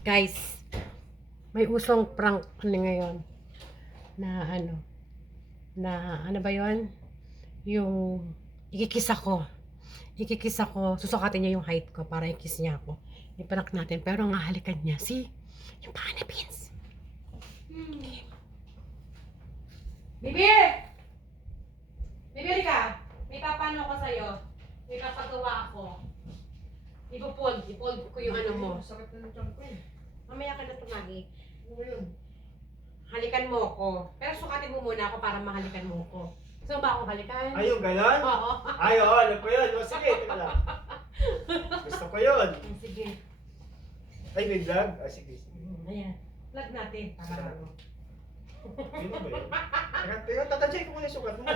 Guys, may usong prank ngayon na ano ba yon? Yung ikikis ako, susukatin niya yung height ko para ikis niya ako. I-prank natin, pero ang hahalikan niya, yung paa ni Vince. Bibi! Bibi ka! May papano ko sa'yo. May papagawa ako. Ipopold ko yung ano mo. Sakit na ng tiyan ko eh. Mamaya ka na tumagi. Ano yun? Halikan mo ako. Pero sukatin mo muna ako para mahalikan mo ako. Gusto mo ba akong halikan? Ayun, ganon? Oo. Ay, oo, alam ko yun. O, sige, tika lang. Gusto ko yun. Sige. Ay, may vlog? Ah, sige, sige. Ayan. Plug natin. Para ano. Yun ba yun? Teka, tatansay ko muna yung sukat mo.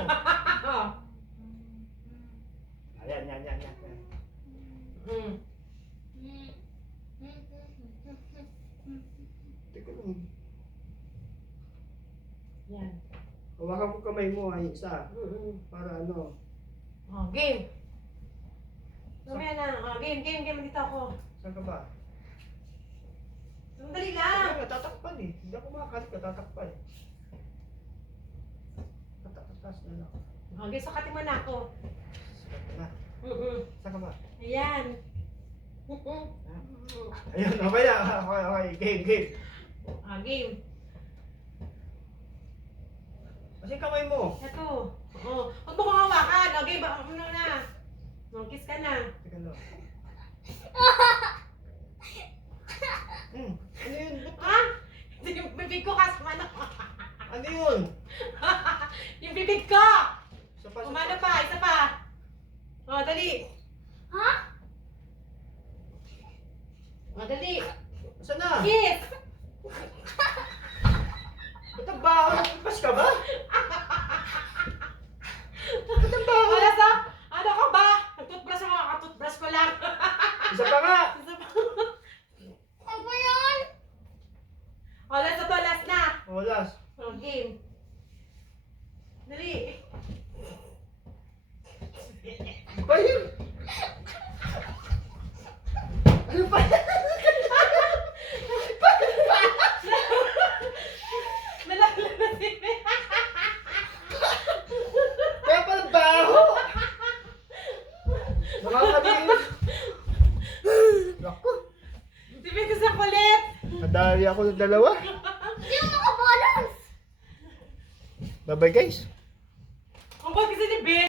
Ayan, yan. Hmm. Teka lang. Yan. Hawakan mo kamay mo, ay isa. Mm-mm. Para ano. Oh, game. Mamaya na. Oh, game. Dito ako. Saan ka ba? Sandali lang. Ay, natatakpan eh. Hindi ako makakalit, natatakpan. Tatas na lang. Oh, game. Sukatin mo na ako. Sukat ka na. Saan ka ba? Ayan. Ayun, okay na. Okay. Game. Ah, game. Kasi kamay mo. Ito. Oh, huwag mo kong hawakan. Okay, ba? Ano na? Kiss ka na. Teka lang. Ano yun? Ha? Yung bibig ko kas mano. Ano yun? Yung bibig ko! Isa pa. Umano pa, isa pa. Oh, dali. Ha? Oh, dali. Saan na? Kiss! Ba't ang baho? Nagpas ka ba? Ba't ang baho? Wala sa, ano ka ba? Nagtutbrush ako, kakatutbrush ko lang. Isa pa nga. Isa pa. Ano ba yan? Oh, last na. Walas. Oh, game. Dali. Ano ba yun? Ano ba yun? Nalala na si Kaya pala baho. Nakakalimutan. Naku. Si Vince sa kulit. Nadali ako ng dalawa. Hindi ako makabalance! Bye-bye guys.